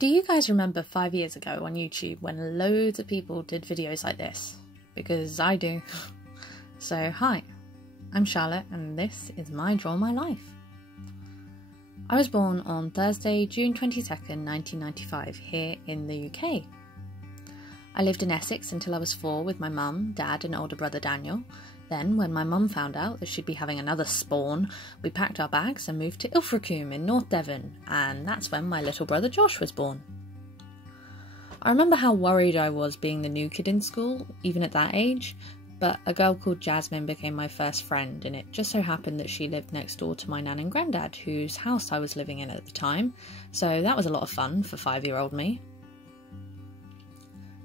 Do you guys remember 5 years ago on YouTube when loads of people did videos like this? Because I do. So hi, I'm Charlotte and this is my Draw My Life. I was born on Thursday, June 22nd, 1995 here in the UK. I lived in Essex until I was 4 with my mum, dad and older brother Daniel. Then, when my mum found out that she'd be having another spawn, we packed our bags and moved to Ilfracombe in North Devon, and that's when my little brother Josh was born. I remember how worried I was being the new kid in school, even at that age, but a girl called Jasmine became my first friend, and it just so happened that she lived next door to my nan and granddad, whose house I was living in at the time, so that was a lot of fun for 5-year-old me.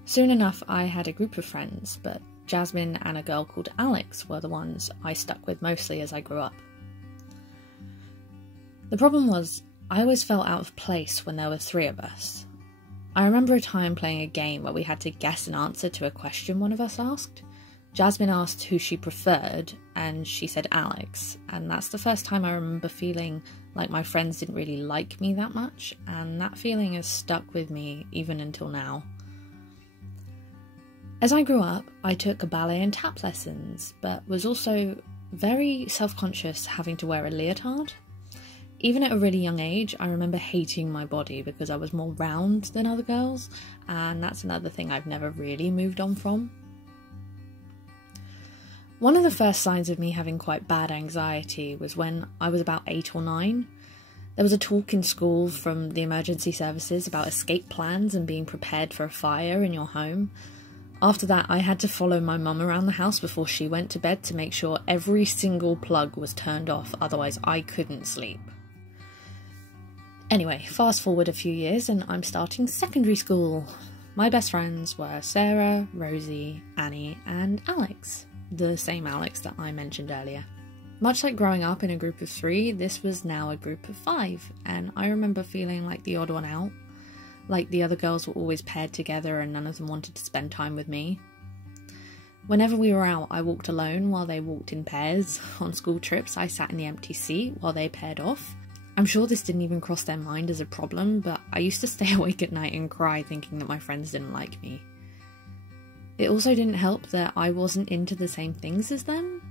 Soon enough I had a group of friends, but Jasmine and a girl called Alex were the ones I stuck with mostly as I grew up. The problem was, I always felt out of place when there were 3 of us. I remember a time playing a game where we had to guess an answer to a question one of us asked. Jasmine asked who she preferred, and she said Alex, and that's the first time I remember feeling like my friends didn't really like me that much, and that feeling has stuck with me even until now. As I grew up, I took ballet and tap lessons, but was also very self-conscious having to wear a leotard. Even at a really young age, I remember hating my body because I was more round than other girls, and that's another thing I've never really moved on from. One of the first signs of me having quite bad anxiety was when I was about 8 or 9. There was a talk in school from the emergency services about escape plans and being prepared for a fire in your home. After that, I had to follow my mum around the house before she went to bed to make sure every single plug was turned off, otherwise I couldn't sleep. Anyway, fast forward a few years and I'm starting secondary school. My best friends were Sarah, Rosie, Annie and Alex, the same Alex that I mentioned earlier. Much like growing up in a group of 3, this was now a group of 5, and I remember feeling like the odd one out. Like the other girls were always paired together and none of them wanted to spend time with me. Whenever we were out, I walked alone while they walked in pairs. On school trips, I sat in the empty seat while they paired off. I'm sure this didn't even cross their mind as a problem, but I used to stay awake at night and cry thinking that my friends didn't like me. It also didn't help that I wasn't into the same things as them.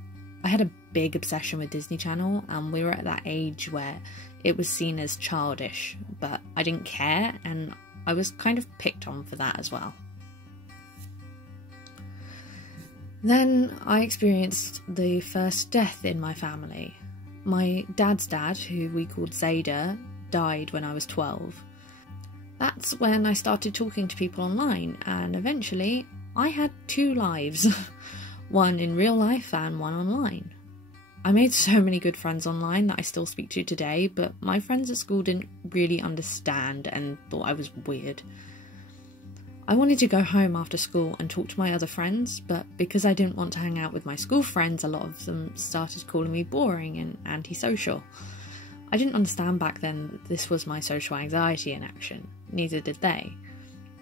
I had a big obsession with Disney Channel, and we were at that age where it was seen as childish, but I didn't care, and I was kind of picked on for that as well. Then I experienced the first death in my family. My dad's dad, who we called Zayda, died when I was 12. That's when I started talking to people online, and eventually I had 2 lives. One in real life and one online. I made so many good friends online that I still speak to today, but my friends at school didn't really understand and thought I was weird. I wanted to go home after school and talk to my other friends, but because I didn't want to hang out with my school friends, a lot of them started calling me boring and antisocial. I didn't understand back then that this was my social anxiety in action, neither did they.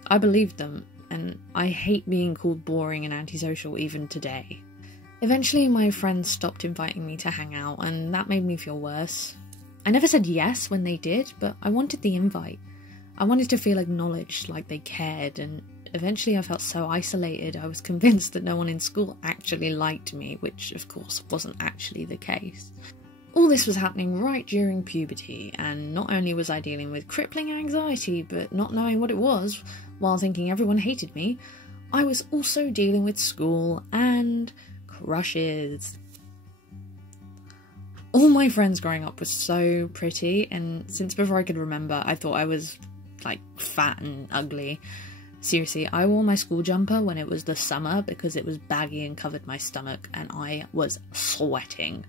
I believed them, and I hate being called boring and antisocial even today. Eventually my friends stopped inviting me to hang out, and that made me feel worse. I never said yes when they did, but I wanted the invite. I wanted to feel acknowledged, like they cared, and eventually I felt so isolated I was convinced that no one in school actually liked me, which of course wasn't actually the case. All this was happening right during puberty, and not only was I dealing with crippling anxiety, but not knowing what it was, while thinking everyone hated me, I was also dealing with school and crushes. All my friends growing up were so pretty, and since before I could remember, I thought I was like fat and ugly. Seriously, I wore my school jumper when it was the summer because it was baggy and covered my stomach, and I was sweating.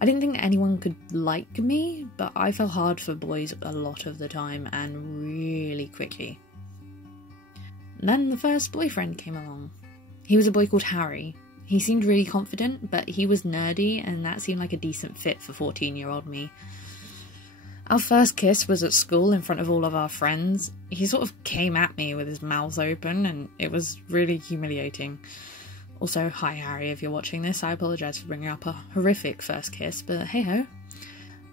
I didn't think anyone could like me, but I fell hard for boys a lot of the time and really quickly. Then the first boyfriend came along. He was a boy called Harry. He seemed really confident, but he was nerdy, and that seemed like a decent fit for 14-year-old me. Our first kiss was at school in front of all of our friends. He sort of came at me with his mouth open, and it was really humiliating. Also, hi Harry, if you're watching this, I apologise for bringing up a horrific first kiss, but hey ho.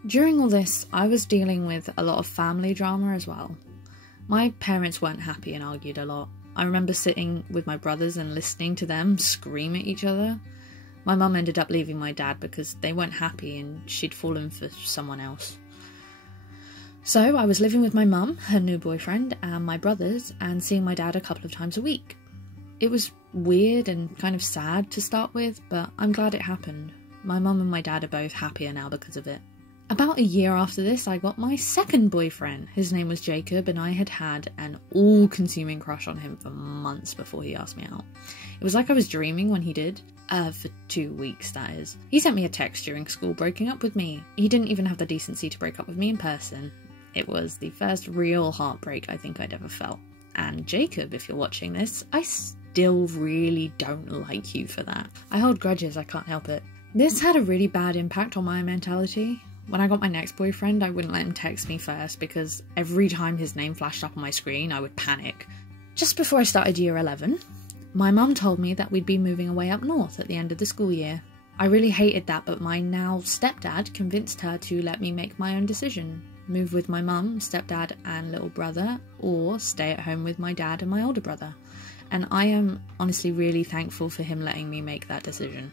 During all this, I was dealing with a lot of family drama as well. My parents weren't happy and argued a lot. I remember sitting with my brothers and listening to them scream at each other. My mum ended up leaving my dad because they weren't happy and she'd fallen for someone else. So I was living with my mum, her new boyfriend, and my brothers, and seeing my dad a couple of times a week. It was weird and kind of sad to start with, but I'm glad it happened. My mum and my dad are both happier now because of it. About a year after this, I got my second boyfriend. His name was Jacob, and I had had an all-consuming crush on him for months before he asked me out. It was like I was dreaming when he did. For 2 weeks, that is. He sent me a text during school breaking up with me. He didn't even have the decency to break up with me in person. It was the first real heartbreak I think I'd ever felt. And Jacob, if you're watching this, I still really don't like you for that. I hold grudges, I can't help it. This had a really bad impact on my mentality. When I got my next boyfriend, I wouldn't let him text me first because every time his name flashed up on my screen, I would panic. Just before I started year 11, my mum told me that we'd be moving away up north at the end of the school year. I really hated that, but my now stepdad convinced her to let me make my own decision. Move with my mum, stepdad and little brother, or stay at home with my dad and my older brother. And I am honestly really thankful for him letting me make that decision.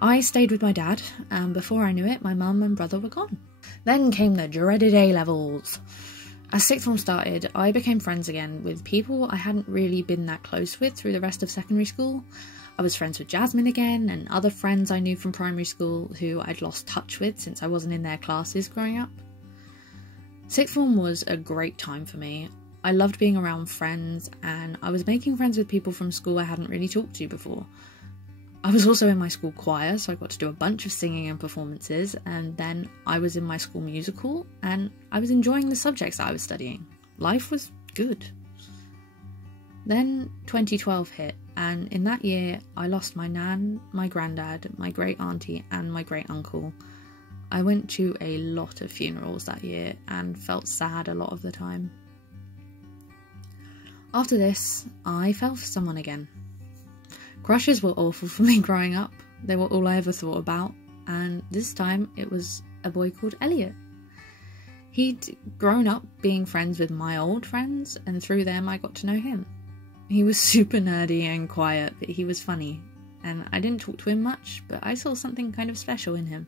I stayed with my dad, and before I knew it, my mum and brother were gone. Then came the dreaded A-levels. As sixth form started, I became friends again with people I hadn't really been that close with through the rest of secondary school. I was friends with Jasmine again, and other friends I knew from primary school who I'd lost touch with since I wasn't in their classes growing up. Sixth form was a great time for me. I loved being around friends, and I was making friends with people from school I hadn't really talked to before. I was also in my school choir, so I got to do a bunch of singing and performances, and then I was in my school musical, and I was enjoying the subjects that I was studying. Life was good. Then 2012 hit, and in that year I lost my nan, my granddad, my great auntie and my great uncle. I went to a lot of funerals that year and felt sad a lot of the time. After this, I fell for someone again. Crushes were awful for me growing up. They were all I ever thought about, and this time it was a boy called Elliot. He'd grown up being friends with my old friends, and through them I got to know him. He was super nerdy and quiet, but he was funny, and I didn't talk to him much, but I saw something kind of special in him.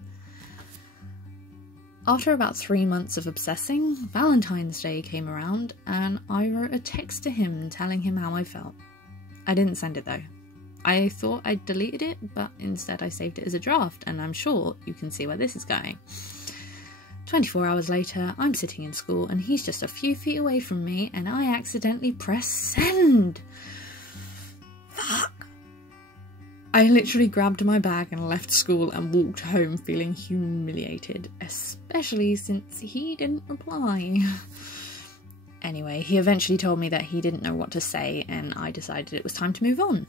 After about 3 months of obsessing, Valentine's Day came around, and I wrote a text to him telling him how I felt. I didn't send it though. I thought I'd deleted it, but instead I saved it as a draft, and I'm sure you can see where this is going. 24 hours later, I'm sitting in school, and he's just a few feet away from me, and I accidentally press send! Fuck! I literally grabbed my bag and left school and walked home feeling humiliated, especially since he didn't reply. Anyway, he eventually told me that he didn't know what to say, and I decided it was time to move on.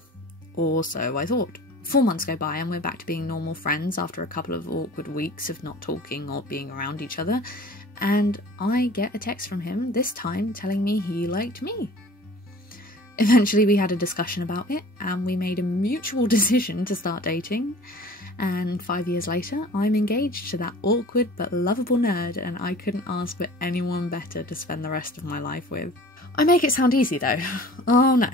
Or so I thought. 4 months go by and we're back to being normal friends after a couple of awkward weeks of not talking or being around each other, and I get a text from him, this time telling me he liked me. Eventually we had a discussion about it, and we made a mutual decision to start dating, and 5 years later I'm engaged to that awkward but lovable nerd, and I couldn't ask for anyone better to spend the rest of my life with. I make it sound easy though. Oh no.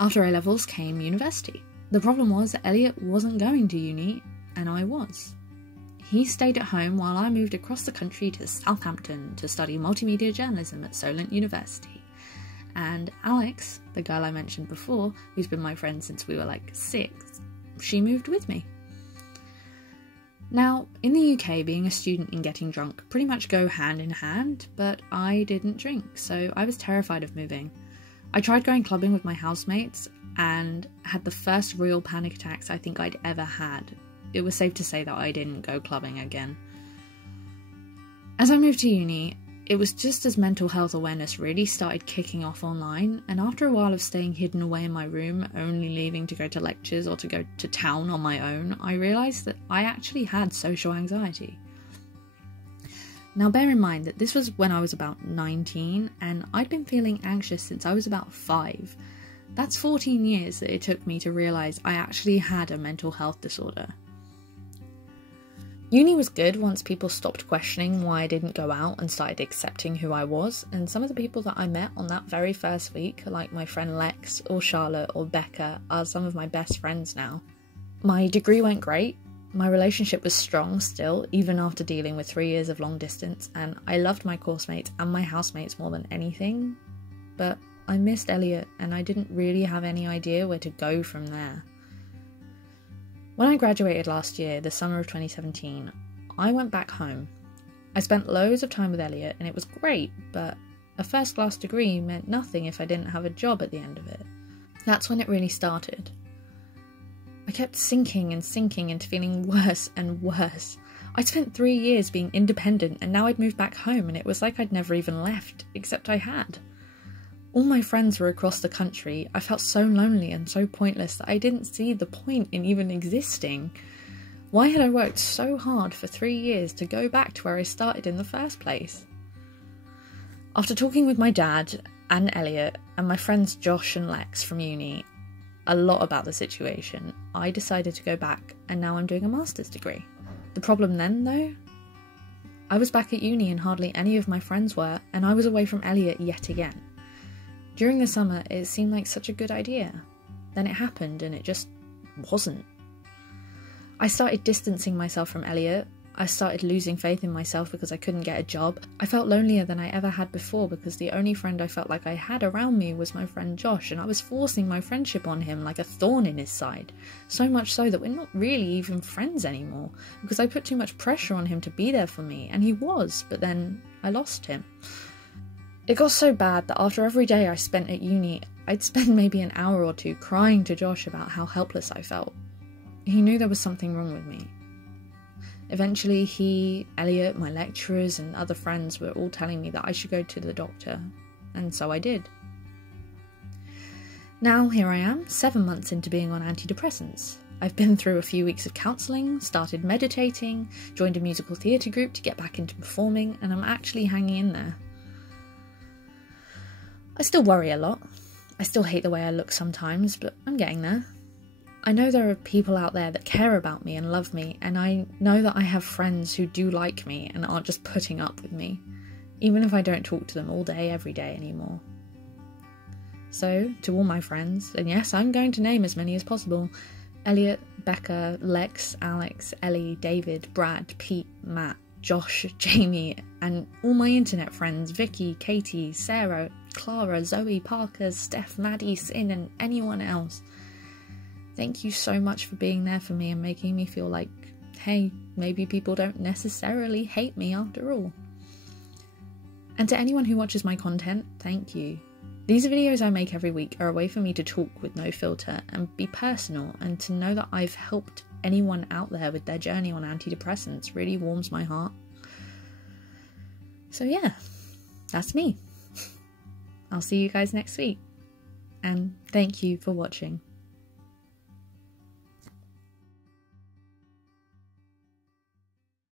After A-levels came university. The problem was that Elliot wasn't going to uni, and I was. He stayed at home while I moved across the country to Southampton to study multimedia journalism at Solent University. And Alex, the girl I mentioned before, who's been my friend since we were like 6, she moved with me. Now, in the UK, being a student and getting drunk pretty much go hand in hand, but I didn't drink, so I was terrified of moving. I tried going clubbing with my housemates and had the first real panic attacks I think I'd ever had. It was safe to say that I didn't go clubbing again. As I moved to uni, it was just as mental health awareness really started kicking off online, and after a while of staying hidden away in my room, only leaving to go to lectures or to go to town on my own, I realised that I actually had social anxiety. Now bear in mind that this was when I was about 19, and I'd been feeling anxious since I was about 5. That's 14 years that it took me to realise I actually had a mental health disorder. Uni was good once people stopped questioning why I didn't go out and started accepting who I was, and some of the people that I met on that very first week, like my friend Lex or Charlotte or Becca, are some of my best friends now. My degree went great, my relationship was strong still, even after dealing with 3 years of long distance, and I loved my course mates and my housemates more than anything, but I missed Elliot and I didn't really have any idea where to go from there. When I graduated last year, the summer of 2017, I went back home. I spent loads of time with Elliot and it was great, but a first-class degree meant nothing if I didn't have a job at the end of it. That's when it really started. I kept sinking into feeling worse and worse. I'd spent 3 years being independent and now I'd moved back home and it was like I'd never even left, except I had. All my friends were across the country. I felt so lonely and so pointless that I didn't see the point in even existing. Why had I worked so hard for 3 years to go back to where I started in the first place? After talking with my dad and Elliot and my friends Josh and Lex from uni a lot about the situation, I decided to go back and now I'm doing a master's degree. The problem then, though? I was back at uni and hardly any of my friends were, and I was away from Elliot yet again. During the summer, it seemed like such a good idea. Then it happened and it just wasn't. I started distancing myself from Elliot. I started losing faith in myself because I couldn't get a job. I felt lonelier than I ever had before because the only friend I felt like I had around me was my friend Josh, and I was forcing my friendship on him like a thorn in his side. So much so that we're not really even friends anymore because I put too much pressure on him to be there for me, and he was, but then I lost him. It got so bad that after every day I spent at uni, I'd spend maybe an hour or two crying to Josh about how helpless I felt. He knew there was something wrong with me. Eventually he, Elliot, my lecturers and other friends were all telling me that I should go to the doctor, and so I did. Now here I am, 7 months into being on antidepressants. I've been through a few weeks of counselling, started meditating, joined a musical theatre group to get back into performing, and I'm actually hanging in there. I still worry a lot. I still hate the way I look sometimes, but I'm getting there. I know there are people out there that care about me and love me, and I know that I have friends who do like me and aren't just putting up with me, even if I don't talk to them all day, every day anymore. So, to all my friends, and yes, I'm going to name as many as possible, Elliot, Becca, Lex, Alex, Ellie, David, Brad, Pete, Matt, Josh, Jamie, and all my internet friends, Vicky, Katie, Sarah, Clara, Zoe, Parker, Steph, Maddie, Sin, and anyone else. Thank you so much for being there for me and making me feel like, hey, maybe people don't necessarily hate me after all. And to anyone who watches my content, thank you. These videos I make every week are a way for me to talk with no filter and be personal, and to know that I've helped anyone out there with their journey on antidepressants really warms my heart. So yeah, that's me. I'll see you guys next week, and thank you for watching.